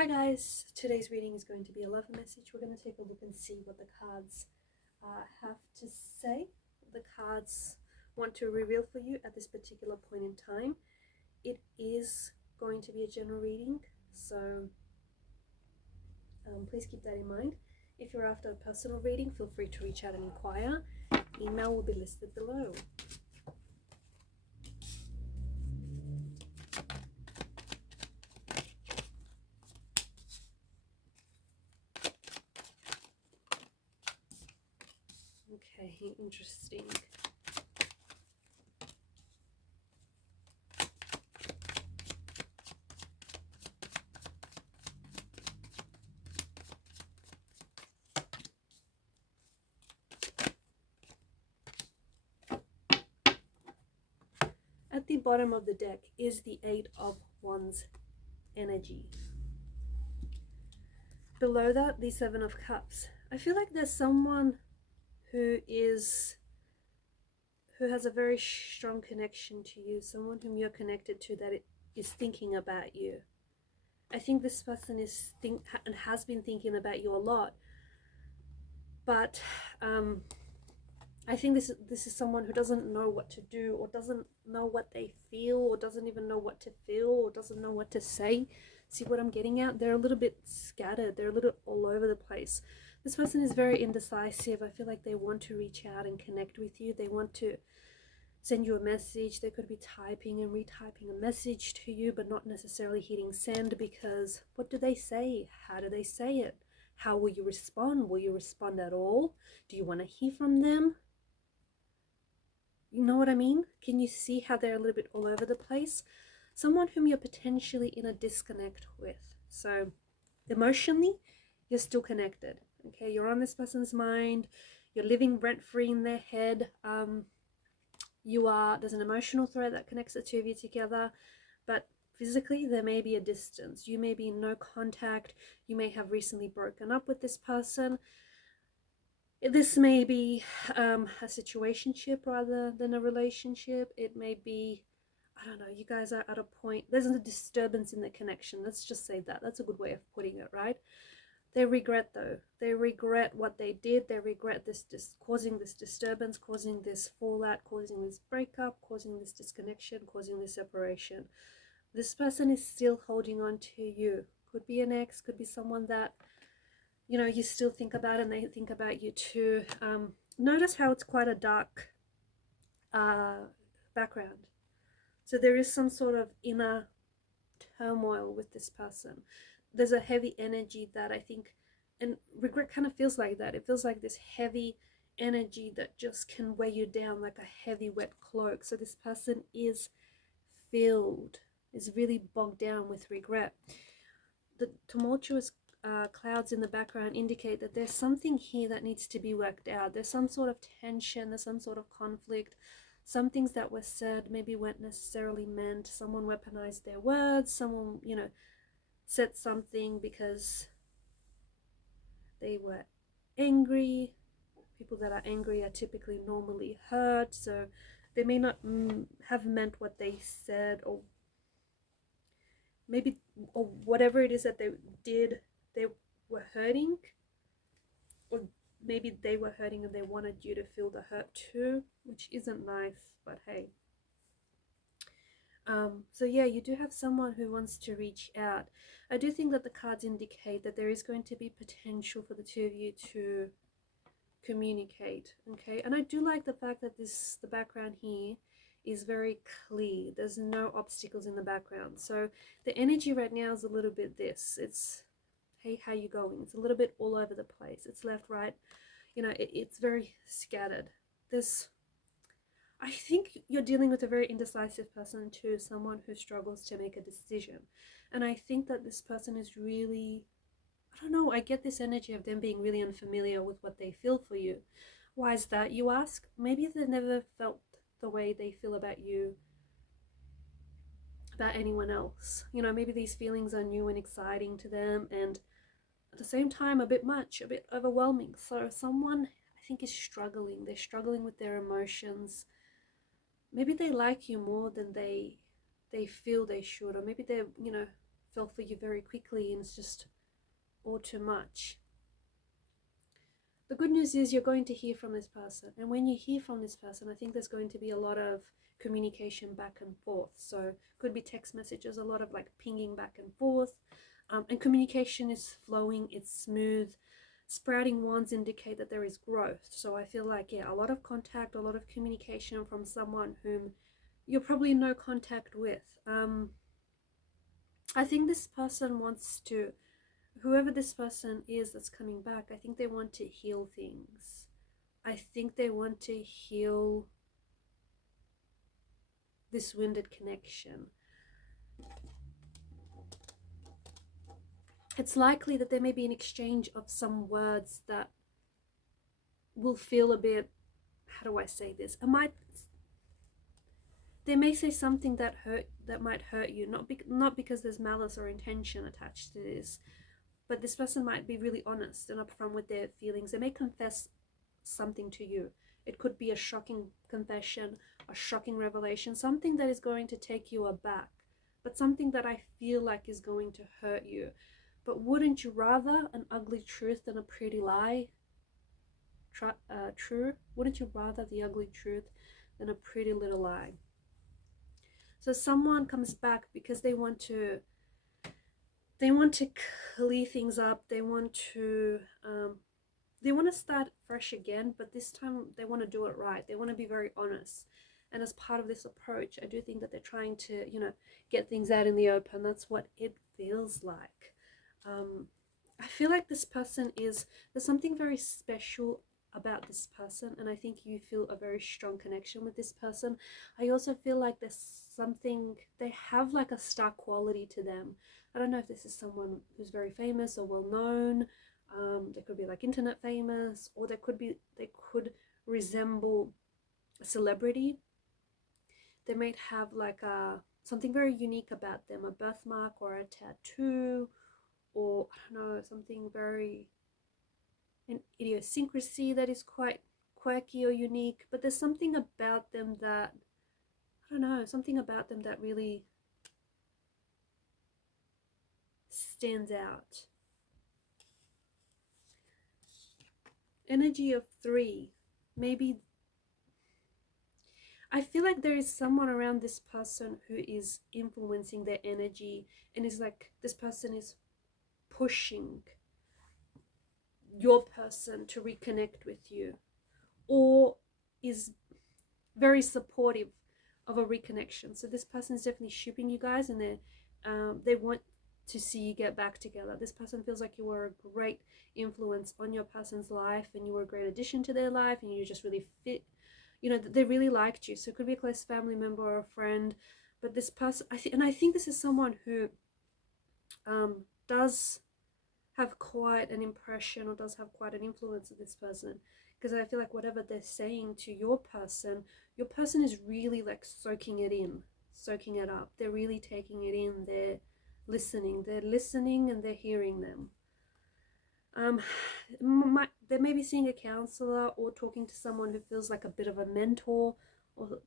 Hi guys, today's reading is going to be a love message. We're going to take a look and see what the cards have to say, what the cards want to reveal for you at this particular point in time. It is going to be a general reading, so please keep that in mind. If you're after a personal reading, feel free to reach out and inquire. Email will be listed below. Okay, interesting. At the bottom of the deck is the Eight of Wands energy. Below that, the Seven of Cups. I feel like there's someone who has a very strong connection to you, someone whom you're connected to that is thinking about you. I think this person has been thinking about you a lot, but I think this is someone who doesn't know what to do, or doesn't know what they feel, or doesn't even know what to feel, or doesn't know what to say. See what I'm getting at? They're a little bit scattered. They're a little all over the place. This person is very indecisive. I feel like they want to reach out and connect with you. They want to send you a message. They could be typing and retyping a message to you, but not necessarily hitting send, because what do they say? How do they say it? How will you respond? Will you respond at all? Do you want to hear from them? You know what I mean? Can you see how they're a little bit all over the place? Someone whom you're potentially in a disconnect with. So emotionally, you're still connected. Okay, you're on this person's mind. You're living rent-free in their head. There's an emotional thread that connects the two of you together, but physically there may be a distance. You may be in no contact. You may have recently broken up with this person. This may be a situationship rather than a relationship. It may be, I don't know, you guys are at a point, there's a disturbance in the connection. Let's just say that. That's a good way of putting it, right? They regret, though. They regret what they did. They regret this causing this disturbance, causing this fallout, causing this breakup, causing this disconnection, causing this separation. This person is still holding on to you. Could be an ex, could be someone that, you know, you still think about and they think about you too. Notice how it's quite a dark background. So there is some sort of inner turmoil with this person. There's a heavy energy that I think, and regret kind of feels like that. It feels like this heavy energy that just can weigh you down like a heavy wet cloak. So this person is really bogged down with regret. The tumultuous clouds in the background indicate that there's something here that needs to be worked out. There's some sort of tension, there's some sort of conflict. Some things that were said maybe weren't necessarily meant. Someone weaponized their words. Someone, you know, said something because they were angry. People that are angry are typically normally hurt, so they may not have meant what they said, or maybe, or whatever it is that they did, they were hurting, or maybe they were hurting and they wanted you to feel the hurt too, which isn't nice, but hey. So yeah, you do have someone who wants to reach out. I do think that the cards indicate that there is going to be potential for the two of you to communicate, okay? And I do like the fact that the background here is very clear. There's no obstacles in the background. So the energy right now is a little bit this. It's, hey, how you going? It's a little bit all over the place. It's left, right. You know, it's very scattered. I think you're dealing with a very indecisive person too, someone who struggles to make a decision. And I think that this person is really, I don't know, I get this energy of them being really unfamiliar with what they feel for you. Why is that, you ask? Maybe they've never felt the way they feel about you, about anyone else. You know, maybe these feelings are new and exciting to them, and at the same time a bit much, a bit overwhelming. So someone, I think, is struggling. They're struggling with their emotions. Maybe they like you more than they feel they should, or maybe they're, you know, fell for you very quickly and it's just all too much. The good news is you're going to hear from this person. And when you hear from this person, I think there's going to be a lot of communication back and forth. So could be text messages, a lot of like pinging back and forth. And communication is flowing, it's smooth. Sprouting wands indicate that there is growth. So I feel like, yeah, a lot of contact, a lot of communication from someone whom you're probably in no contact with. I think this person wants to, whoever this person is that's coming back, I think they want to heal things. I think they want to heal this wounded connection. It's likely that there may be an exchange of some words that will feel a bit, how do I say this? They may say something that might hurt you, not because there's malice or intention attached to this, but this person might be really honest and upfront with their feelings. They may confess something to you. It could be a shocking confession, a shocking revelation, something that is going to take you aback, but something that I feel like is going to hurt you. But wouldn't you rather an ugly truth than a pretty lie? True? Wouldn't you rather the ugly truth than a pretty little lie? So someone comes back because they want to clear things up. They want to start fresh again, but this time they want to do it right. They want to be very honest. And as part of this approach, I do think that they're trying to, get things out in the open. That's what it feels like. I feel like this person there's something very special about this person, and I think you feel a very strong connection with this person. I also feel like there's something, they have like a star quality to them. I don't know if this is someone who's very famous or well known. They could be like internet famous, or they could resemble a celebrity. They might have like something very unique about them, a birthmark or a tattoo, or I don't know, something very, an idiosyncrasy that is quite quirky or unique. But there's something about them that, I don't know, something about them that really stands out. Energy of 3. Maybe I feel like there is someone around this person who is influencing their energy, and is like, this person is pushing your person to reconnect with you, or is very supportive of a reconnection. So this person is definitely shipping you guys, and they want to see you get back together. This person feels like you were a great influence on your person's life, and you were a great addition to their life, and you just really fit, they really liked you. So it could be a close family member or a friend, but this person, I think this is someone who does have quite an impression, or does have quite an influence of this person, because I feel like whatever they're saying to your person is really like soaking it up. They're really taking it in. They're listening and they're hearing them. They may be seeing a counselor or talking to someone who feels like a bit of a mentor, or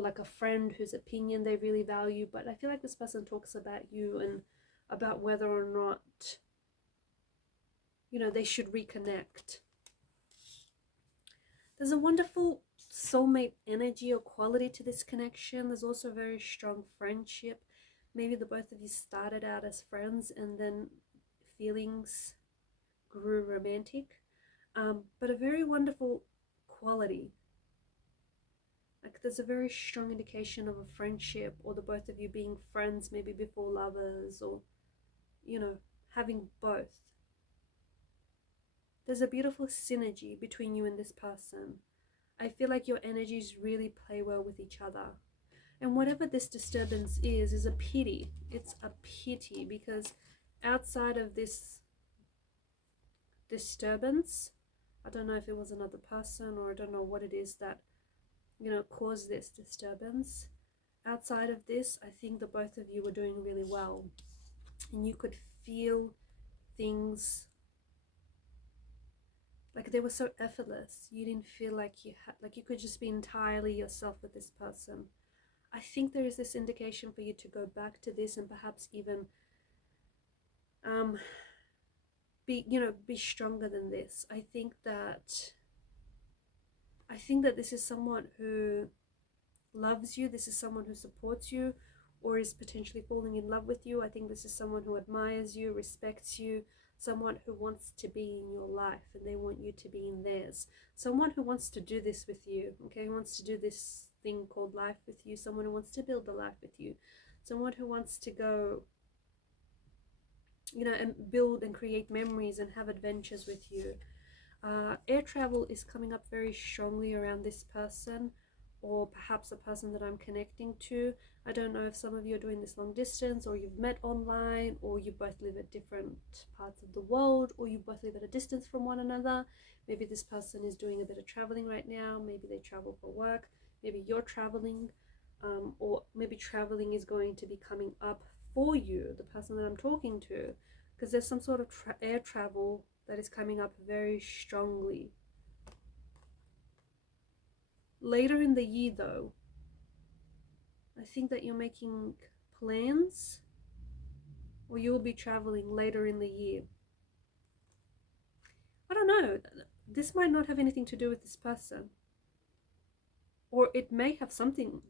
like a friend whose opinion they really value. But I feel like this person talks about you and about whether or not, they should reconnect. There's a wonderful soulmate energy or quality to this connection. There's also very strong friendship. Maybe the both of you started out as friends and then feelings grew romantic, but a very wonderful quality. Like there's a very strong indication of a friendship, or the both of you being friends maybe before lovers, or having both. There's a beautiful synergy between you and this person. I feel like your energies really play well with each other. And whatever this disturbance is a pity. It's a pity, because outside of this disturbance, I don't know if it was another person, or I don't know what it is that, caused this disturbance. Outside of this, I think the both of you were doing really well. And you could feel things like they were so effortless. You didn't feel like you could just be entirely yourself with this person. I think there is this indication for you to go back to this and perhaps even be stronger than this. I think that this is someone who loves you. This is someone who supports you or is potentially falling in love with you. I think this is someone who admires you, respects you, someone who wants to be in your life and they want you to be in theirs. Someone who wants to do this with you, okay, who wants to do this thing called life with you, someone who wants to build the life with you, someone who wants to go, and build and create memories and have adventures with you. Air travel is coming up very strongly around this person, or perhaps a person that I'm connecting to. I don't know if some of you are doing this long distance, or you've met online, or you both live at different parts of the world, or you both live at a distance from one another. Maybe this person is doing a bit of traveling right now. Maybe they travel for work. Maybe you're traveling, or maybe traveling is going to be coming up for you, the person that I'm talking to, because there's some sort of air travel that is coming up very strongly. Later in the year though, I think that you're making plans, or you'll be traveling later in the year. I don't know, this might not have anything to do with this person, or it may have something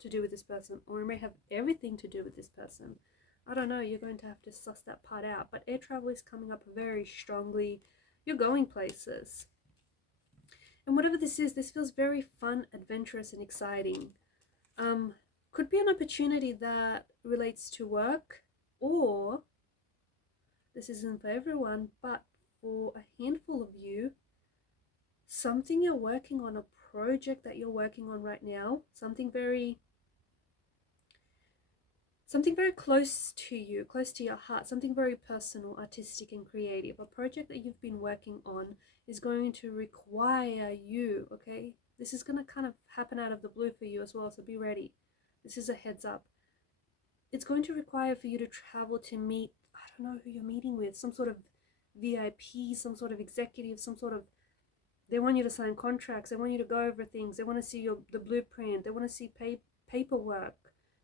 to do with this person, or it may have everything to do with this person. I don't know, you're going to have to suss that part out. But air travel is coming up very strongly. You're going places. And whatever this is, this feels very fun, adventurous, and exciting. Could be an opportunity that relates to work, or this isn't for everyone, but for a handful of you, something you're working on, a project that you're working on right now, something very close to you, close to your heart, something very personal, artistic, and creative. A project that you've been working on is going to require you, okay? This is going to kind of happen out of the blue for you as well, so be ready. This is a heads up. It's going to require for you to travel to meet, I don't know who you're meeting with, some sort of VIP, some sort of executive, they want you to sign contracts, they want you to go over things, they want to see the blueprint, they want to see paperwork.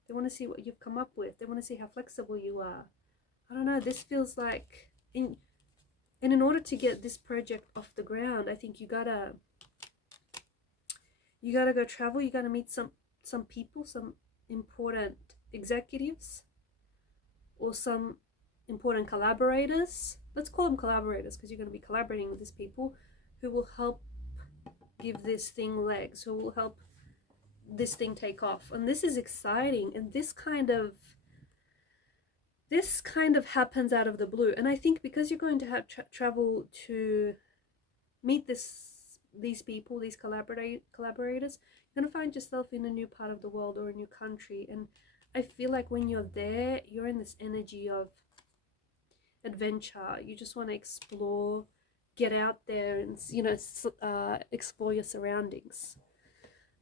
They want to see what you've come up with. They want to see how flexible you are. I don't know, this feels like, in order to get this project off the ground, I think you gotta go travel. You gotta meet some people, some important executives, or some important collaborators. Let's call them collaborators, because you're going to be collaborating with these people who will help give this thing legs, who will help this thing take off. And this is exciting, and this kind of happens out of the blue. And I think because you're going to have travel to meet these people, these collaborators, you're going to find yourself in a new part of the world or a new country. And I feel like when you're there, you're in this energy of adventure. You just want to explore, get out there, and explore your surroundings.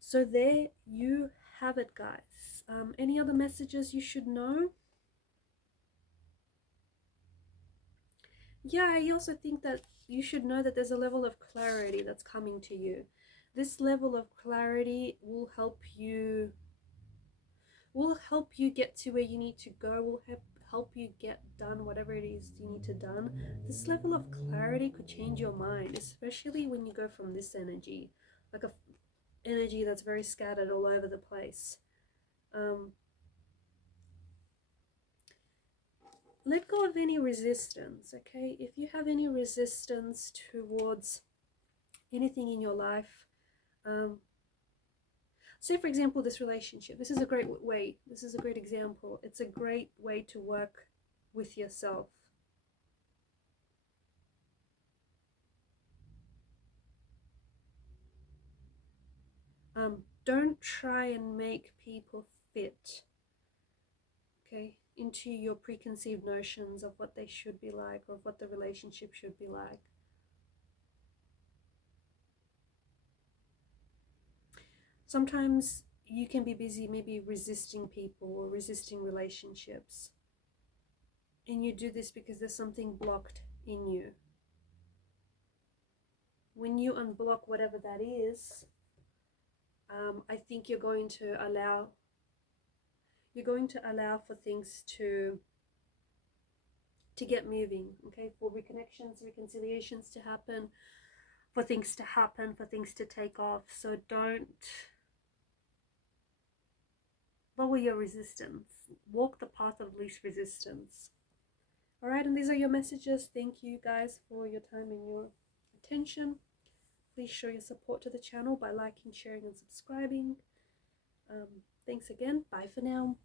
So there you have it, guys. Any other messages you should know? Yeah, I also think that you should know that there's a level of clarity that's coming to you. This level of clarity will help you get to where you need to go, will help you get done whatever it is you need to done. This level of clarity could change your mind, especially when you go from this energy, like a energy that's very scattered all over the place. Let go of any resistance, okay? If you have any resistance towards anything in your life, say for example this relationship, this is a great example. It's a great way to work with yourself. Don't try and make people fit, okay, into your preconceived notions of what they should be like, or of what the relationship should be like. Sometimes you can be busy maybe resisting people or resisting relationships, and you do this because there's something blocked in you. When you unblock whatever that is, I think you're going to allow for things to get moving, okay, for reconnections, reconciliations to happen, for things to happen, for things to take off. So don't lower your resistance. Walk the path of least resistance. All right, and these are your messages. Thank you guys for your time and your attention. Please show your support to the channel by liking, sharing, and subscribing. Thanks again. Bye for now.